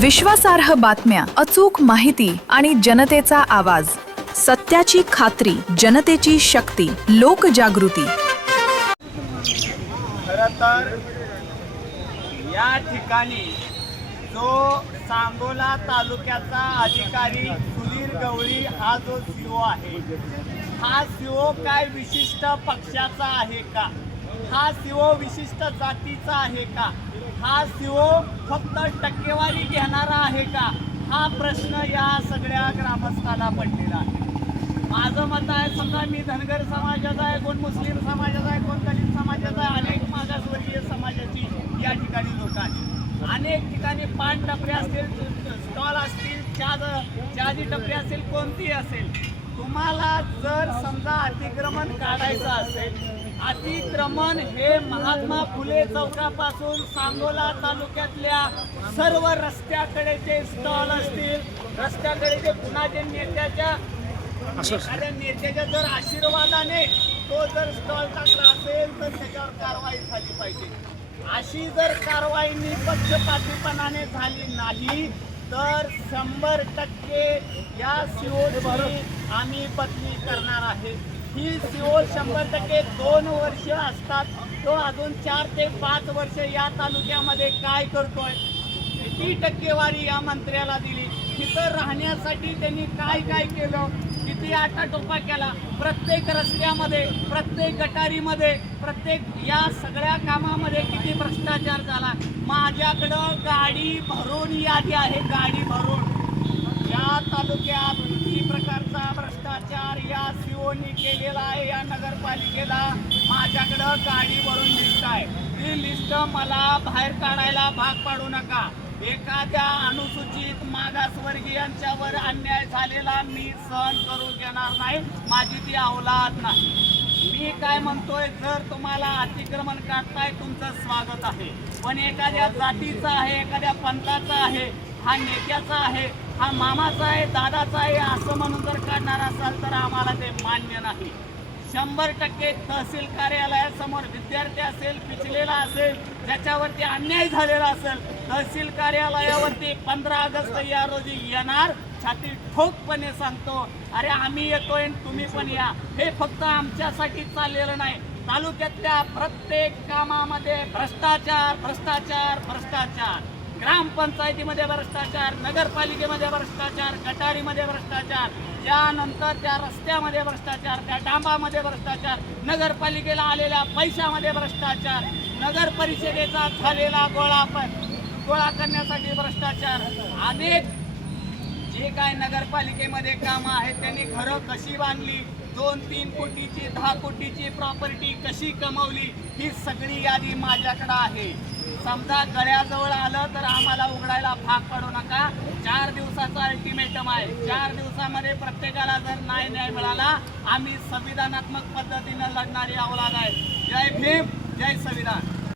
विश्वासार्ह बातम्या, अचूक माहिती आणि जनतेचा आवाज. सत्याची खात्री, जनतेची शक्ती, लोकजागृती. खरं तर या ठिकाणी जो सांगोला तालुक्याचा अधिकारी सुधीर गवळी हा जो सीओ आहे, हा सीओ काय विशिष्ट पक्षाचा आहे का? हा सीओ विशिष्ट जातीचा आहे का? हा सीओ फक्त टक्केवारी घेणारा आहे का? हा प्रश्न या सगळ्या ग्रामस्थांना पडलेला आहे. माझं मत आहे, समजा मी धनगर समाजाचा आहे, कोण मुस्लिम समाजाचा आहे, कोण दलित समाजाचा आहे, अनेक मागासवर्गीय समाजाची या ठिकाणी लोक आहेत. अनेक ठिकाणी पान टपरे असतील, स्टॉल असतील, चहाची टपरी असेल, कोणतीही असेल. तुम्हाला जर समजा अतिक्रमण काढायचं असेल, अतिक्रमण हे महात्मा फुले चौकापासून सांगोला तालुक्यातल्या सर्व रस्त्याकडेचे स्टॉल असतील, रस्त्याकडे कुणाच्या नेत्याच्या एखाद्या नेत्याच्या जर आशीर्वादाने तो जर स्टॉल टाकला असेल तर त्याच्यावर कारवाई झाली पाहिजे. अशी जर कारवाई निपक्षपातीपणाने झाली नाही तर 100% या सीओची आम्ही बदली करणार आहे. ही सीओ 100% 2 वर्ष असतात, तो अजून 4 ते 5 वर्ष या तालुक्यामध्ये काय करतोय, किती टक्केवारी या मंत्र्याला दिली, तिथं राहण्यासाठी त्यांनी काय काय केलं, किती आटाटोपा केला, प्रत्येक रस्त्यामध्ये, प्रत्येक गटारीमध्ये, प्रत्येक या सगळ्या कामामध्ये किती भ्रष्टाचार झाला. माझ्याकडं गाडी भरून यादी आहे, गाडी भरून. या तालुक्यात किती प्रकारचा भ्रष्टाचार या सीओनी केलेला आहे, या नगरपालिकेला माझ्याकडं गाडी भरून लिस्ट आहे. ती लिस्ट मला बाहेर काढायला भाग पाडू नका. एखाद्या अनुसूचित मागासवर्गीयांच्यावर अन्याय झालेला मी सहन करू देणार नाही, माझी ती औलाद नाही. मी काय म्हणतोय, जर तुम्हाला अतिक्रमण काढताय तुमचं स्वागत आहे, पण एखाद्या जातीचा आहे, एखाद्या पंथाचा आहे, हा नेत्याचा आहे, हा मामाचा आहे, दादाचा आहे असं म्हणून जर काढणार असाल तर आम्हाला ते मान्य नाही. 100% तहसील कार्यालयासमोर विद्यार्थी असेल, पिचलेला असेल, ज्याच्यावरती अन्याय झालेला असेल, तहसील कार्यालयावरती 15 ऑगस्ट या रोजी येणार. छाती ठोकपणे सांगतो, अरे आम्ही येतोय तुम्ही पण या. हे फक्त आमच्यासाठी चाललेलं नाही, तालुक्यातल्या प्रत्येक कामामध्ये भ्रष्टाचार भ्रष्टाचार भ्रष्टाचार. ग्रामपंचायतीमध्ये भ्रष्टाचार, नगरपालिकेमध्ये भ्रष्टाचार, गटारीमध्ये भ्रष्टाचार, त्यानंतर त्या रस्त्यामध्ये भ्रष्टाचार, त्या डांबामध्ये भ्रष्टाचार, नगरपालिकेला आलेल्या पैशामध्ये भ्रष्टाचार, नगर परिषदेचा झालेला गोळा करण्यासाठी भ्रष्टाचार. अनेक जे काय नगरपालिकेमध्ये कामं आहेत त्यांनी घरं कशी बांधली, 2-3 कोटीची 10 कोटीची प्रॉपर्टी कशी कमवली, ही सगळी यादी माझ्याकडे आहे. समजा गळ्याजवळ आलं तर आम्हाला उघडायला भाग पाडू नका. 4 दिवसाचा अल्टिमेटम आहे. 4 दिवसामध्ये प्रत्येकाला जर न्याय मिळाला, आम्ही संविधानात्मक पद्धतीनं लढणारी औलाद आहे. जय भीम, जय संविधान.